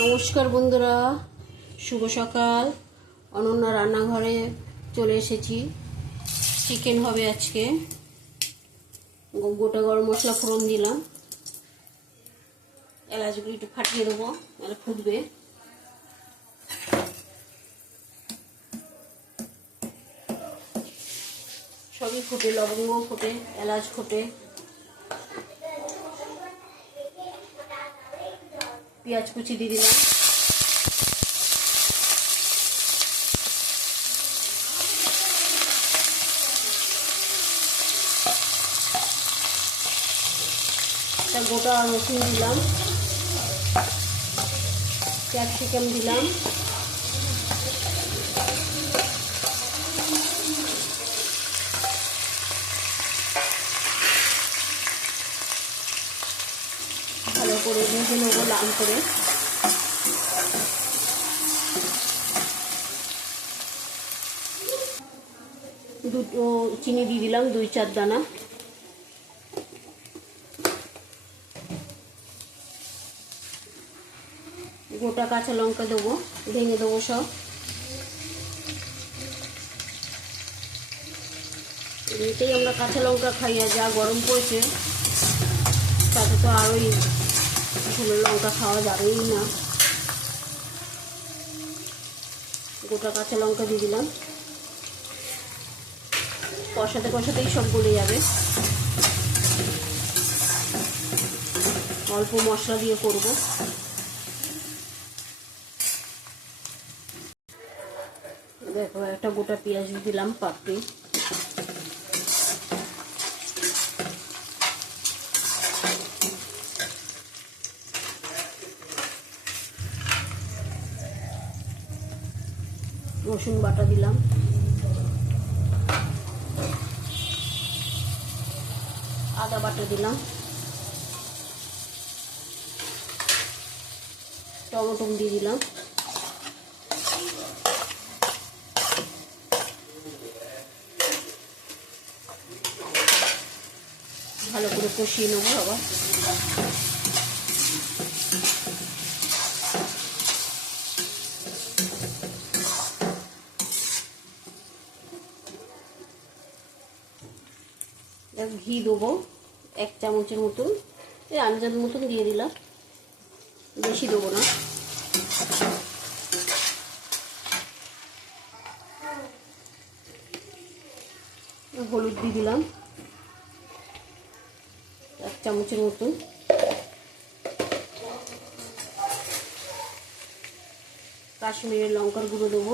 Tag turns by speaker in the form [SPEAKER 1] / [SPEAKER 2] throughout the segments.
[SPEAKER 1] নমস্কার বন্ধুরা, শুভ সকাল। অনন্য রান্নাঘরে চলে এসেছি। চিকেন হবে আজকে। গোটা গরম মশলা ফোড়ন দিলাম। এলাচগুলো একটু ফাটিয়ে দেবো তাহলে ফুটবে। সবই ফোটে, লবঙ্গ ফোটে, এলাচ ফোটে। পেঁয়াজ কুচি দিয়ে দিলাম। গোটা রসুন দিলাম। ক্যাপসিকাম দিলাম ভালো করে ভেজে নেব লাল করে। দুটো চিনি দিয়ে দিলাম, দুই চার দানা। গোটা কাঁচা লঙ্কা দেবো, ভেঙে দেবো সব। এমনিতেই আমরা কাঁচা লঙ্কা খাই যা গরম পড়েছে, তাতে তো আরোই ঝোলো লঙ্কা খাওয়া যাবেই না। গোটা কাঁচা লঙ্কা দিয়ে দিলাম। কষাতে কষাতেই সব গলে যাবে। অল্প মশলা দিয়ে করব। দেখো, একটা গোটা পেঁয়াজ দিলাম পাপড়ি। রসুন বাটা দিলাম। আদা বাটা দিলাম। টমেটো দিয়ে দিলাম। ভালো করে কষিয়ে নেব আবার। ঘি দেবো, এক চামচের মতন এই আন্দাজ মতন দিয়ে দিলাম। বেশি দেবো না। হলুদ দিয়ে দিলাম। এক চামচের মতন কাশ্মীরের লঙ্কার গুঁড়ো দেবো।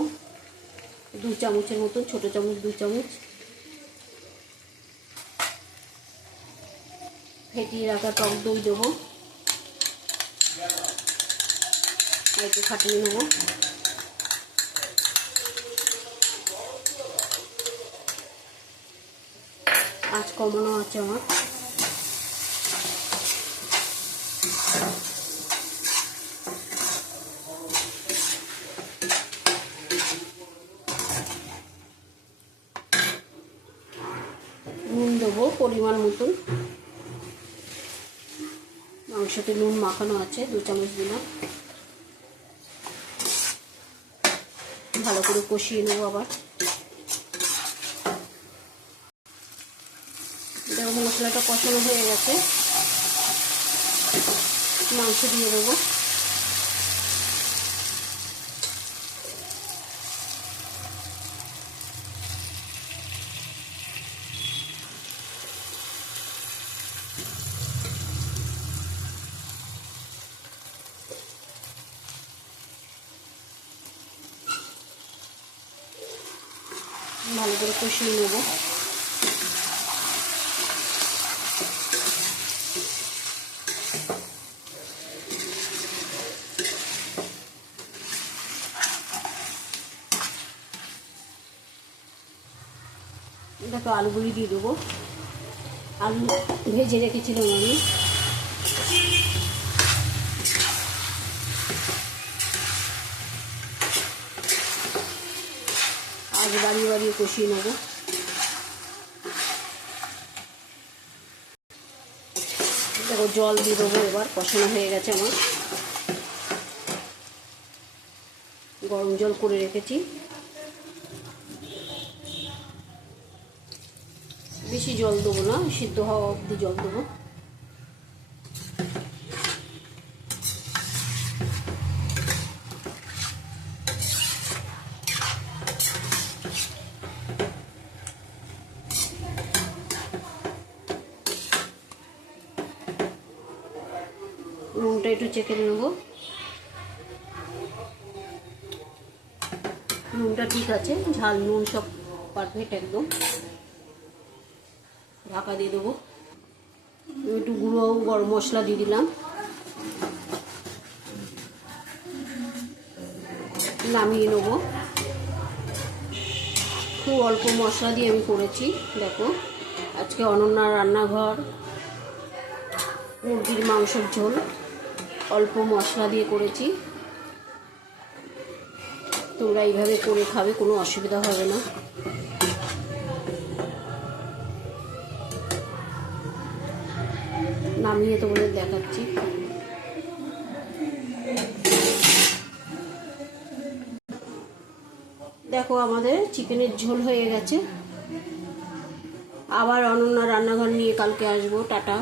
[SPEAKER 1] দু চামচের মতন ছোটো চামচ, দু চামচ। ফেটিয়ে রাখা টক দই দেবো। একটু ফাটিয়ে নেব। আজ কমানো আছে আমার। নুন দেবো পরিমাণ মতন। মাংসতে নুন মাখানো আছে, দু চামচ দিলাম। ভালো করে কষিয়ে নেব আবার। দেখো মশলাটা কষানো হয়ে গেছে। মাংস দিয়ে দেবো। ভালো করে কষিয়ে নেব। দেখো আলুগুলি দিয়ে দেবো। আলু ভেজে রেখেছিলাম আমি। আজ বাড়িয়ে বাড়িয়ে কষিয়ে নেব। দেখো জল দিয়ে দেবো এবার, কষানো হয়ে গেছে আমার। গরম জল করে রেখেছি। বেশি জল দেবো না, সিদ্ধ হওয়া অবধি জল দেবো। নুনটা একটু চেখে নেব। নুনটা ঠিক আছে, ঝাল, নুন সব পারফেক্ট একদম। ঢাকা দিয়ে দেবো। একটু গুঁড়ো গরম মশলা দিয়ে দিলাম। নামিয়ে নেব। খুব অল্প মশলা দিয়ে আমি করেছি, দেখো। আজকে অনন্যা রান্নাঘর, মুরগির মাংসের ঝোল। অল্প মশলা দিয়ে করেছি। তোমরা এইভাবে করে খাবে, কোনো অসুবিধা হবে না। নামিয়ে তোমাদের দেখাচ্ছি। দেখো আমাদের চিকেনের ঝোল হয়ে গেছে। আবার অনন্য রান্নাঘর নিয়ে কালকে আসব, টাটা।